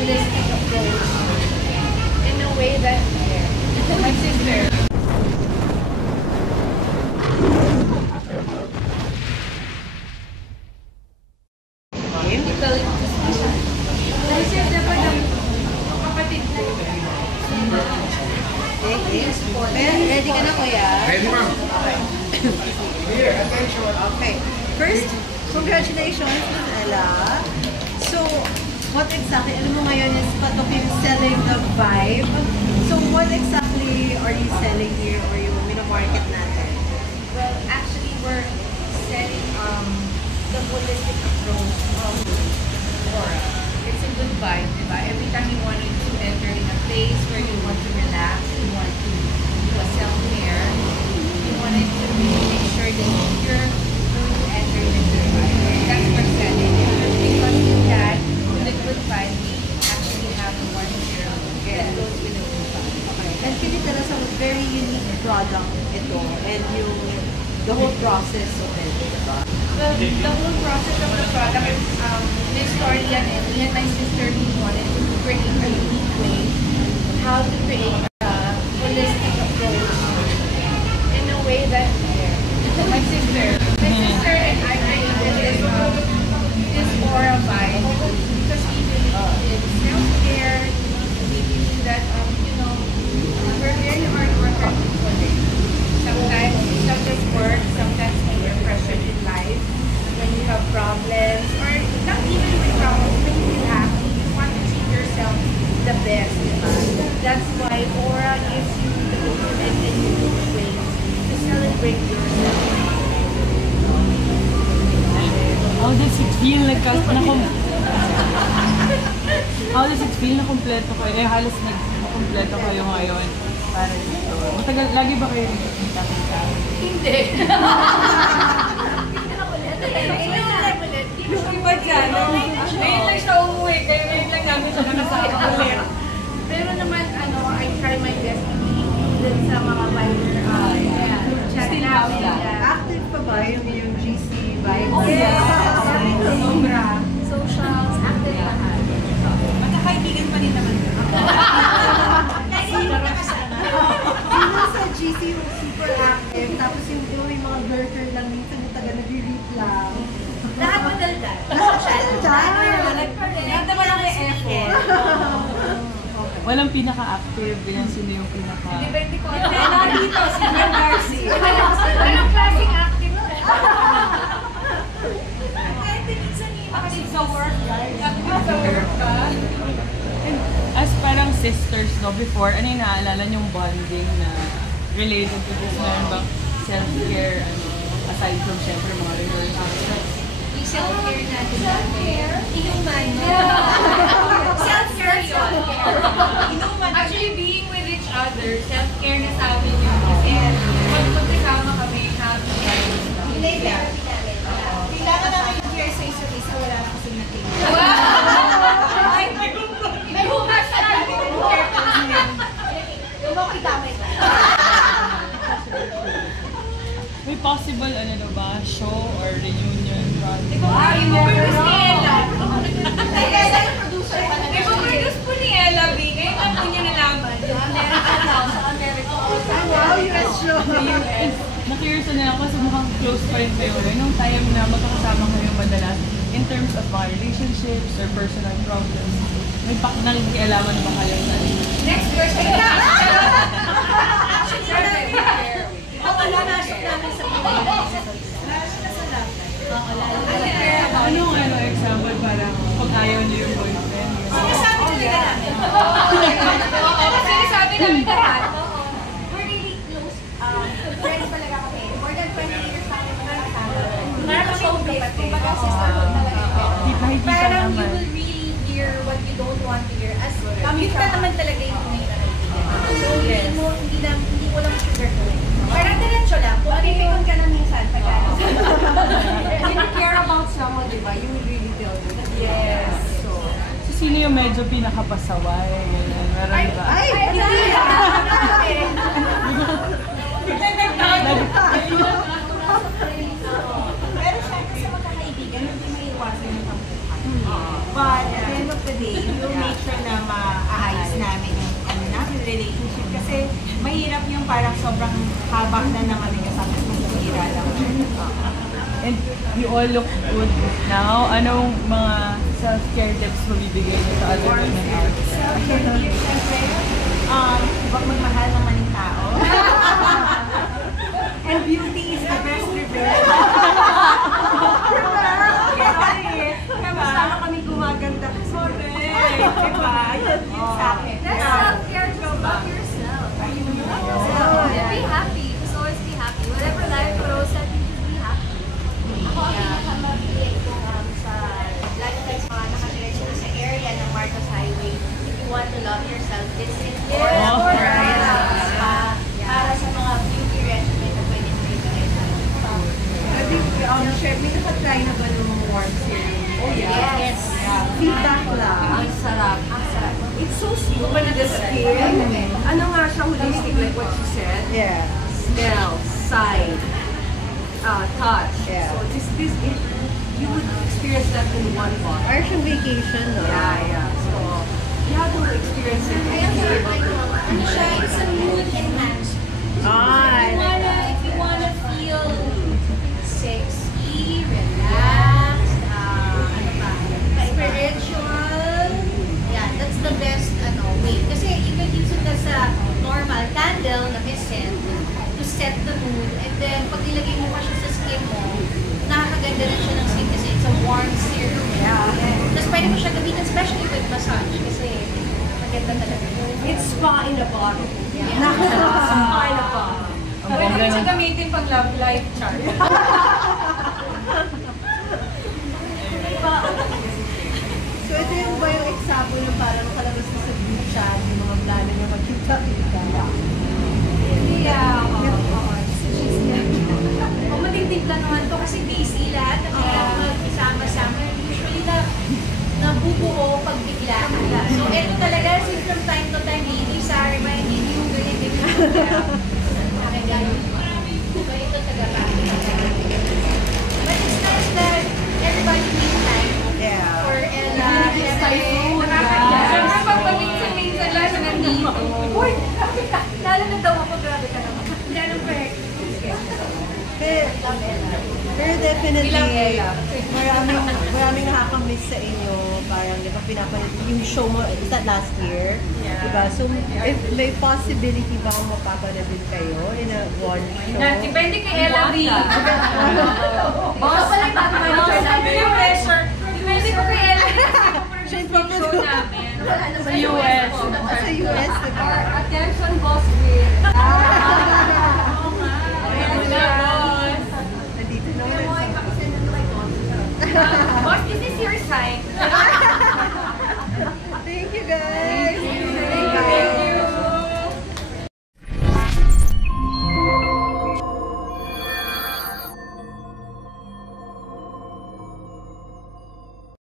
holistic approach in a way that my sister. Ready ka na, kuya? Ready, ma'am. Okay. First, congratulations, Ella. So, what exactly, alam mo ngayon is patok yung selling the vibe. So, what exactly are you selling here or yung mino-market natin? Well, actually, we're selling the holistic approach of Aura. It's a good vibe, diba? Every time you wanted to enter in a place where you want to relax, you want to do a self-care, you wanted to really make sure that you're going to enter in a good vibe. And that's what we're selling. Because with that, with a good vibe, we actually have a one zero that goes with a good vibe. Okay. And can you tell us a very unique product ito and yung the whole process of it? Well, the whole process of the product, this story yan, and me and my sister really wanted to create a unique way how to create a holistic approach in a way that my sister and I created this Aura vibe because we believe in self-care. We believe that we're very hard workers people. Sometimes it's not just work, sometimes when you're pressured in life, when you have problems, or not even with problems, when you feel happy, you want to treat yourself the best, diba? That's why Aura gives you the ultimate and unique way to celebrate yourself. How does it feel na How does it feel na kompleto kayo? Halos nag-kompleto kayo ngayon. Para dito. Matagal, lagi ba kayo nagkita-kita? Hindi. Iba dyan. Ngayon lang siya umuwi. Kaya ngayon lang namin siya nakasama ulit. Pero naman, I try my best to be dun sa mga Viber chat namin. Active pa ba yung GC vibe? Oh, yes. Sobra. Socials, active lahat. Magkakaibigan pa rin naman. Sino sa GC yung super active, tapos yung mga lurker lang, minsan yung taga nag-read lang. Lahat madaldal. Lahat naman ang may effort. Walang pinaka-active. Ganyan sino yung pinaka... Depende ko. Dito, si Mel Darcy. Anong klaseng active? Pwede minsan active sa work, guys. Active sa work ka? As parang sisters, no, before, ano yung naaalala niyong bonding na related to this? Meron bang self-care, aside from syempre mga rehearsals? Yung self-care natin dati. Inuman. Self-care yun. Actually, being with each other, self-care na sa amin yun. Kasi pag magkasama kami, happy kami. Delay therapy namin. Kailangan namin yung care sa isa't isa, wala na kasi natin. May hugas na natin yung care pa namin. Yung mga kitamay na. May possible, ba, show or reunion project? Ipo-produce ni Ella. Ipo-produce po ni Ella, B. Ngayon lang po niya nalaman. Sa America. Wow, US show! Na-curious na ako kasi mukhang close pa rin kayo. Nung time na magkakasama kayo madalas in terms of mga relationships or personal problems, may nakikialaman ba kayo sa Next question. Anong example para pag ayaw niyo yung boyfriend? Sinasabi talaga namin. Sinasabi namin lahat. We're really close. Friends talaga kami. More than 20 years namin magkakasama. Parang showbiz. Kumbaga sisterhood talaga. Parang you will really hear what you don't want to hear. As kami ka naman talaga yung tunay na kaibigan. So hindi mo lang sugar ko. Parang diretso lang. Kung pipikon ka na minsan, pagkano. If you care about someone, di ba, you will really tell them. Yes. So, sino yung medyo pinakapasaway? Meron ba? Ay! Pero syempre sa magkakaibigan, hindi may iwasan yung tampuhan. But at the end of the day, you will make sure relationship kasi mahirap yung parang sobrang haba na naman yung kasama kung hira lang. And you all look good now. Anong mga self-care tips mo bibigay niyo sa other women out there? Self-care tips, syempre, huwag magmahal ng maling tao. And beauty is the best revenge. Kaya mas lalo kami gumaganda. Sorry. Diba? Yun sa akin. That's self-care, just love yourself. Be happy, just always be happy. Whatever life throws at you, just be happy. Ako ang pinakamag-create ko sa lifetimes mga nakatira dito sa area ng Marcos Highway. If you want to love yourself, visit para sa mga beauty regimen na pwede nyo i-try. I think, Chef, may nakatry na ba ng warm serum? Oh, yeah. Yes. Feedback lang. Ang sarap. Ang sarap. It's so smooth on the skin. Ano nga siya, holistic, like what you said? Yeah. Smell, sight, touch. Yeah. So you would experience that in one bottle. Or siyang vacation, no? Yeah. So you have to experience it. Ano siya, it's a mood enhancer. If you wanna feel sexy, relaxed, ano ba, spiritual, yeah, that's the best way. Kasi you can use it as a normal candle na may scent to set the mood, and then pag nilagay mo pa siya sa skin mo, nakakaganda rin siya ng skin kasi it's a warm serum. Yeah. Tapos pwede mo siya gamitin, especially with massage, kasi maganda talaga. It's spa in a bottle. Yeah. Spa in a bottle. Pwede rin siya gamitin pang love life chart. So ito yung ba yung example ng parang nakalabas na sa group chat, yung mga plano niya magkita-kita. Yeah. Kung matitimpla naman to kasi busy lahat, nagkailangan mag-isama-sama. Usually nabubuo pag bigla. So ito talaga, since from time to time, ladies are reminding you, ganyan. So ito taga But it's nice that everybody needs time Yeah. for Ella. Siyempre pagpaminsan-minsan lang na nandito. Uy! Lalo na daw ako, grabe ka naman. Lalo pa Pero definitely, maraming nakakamiss sa inyo. Parang, di ba, pinapanood yung show mo that last year. Diba? So, if may possibility ba kung mapapanood din kayo in a one show? Depende kay Ella B. Baka pala yung pressure. Depende ko kay Ella B. Siya yung show namin. Sa US. Sa US, diba? Attention, boss.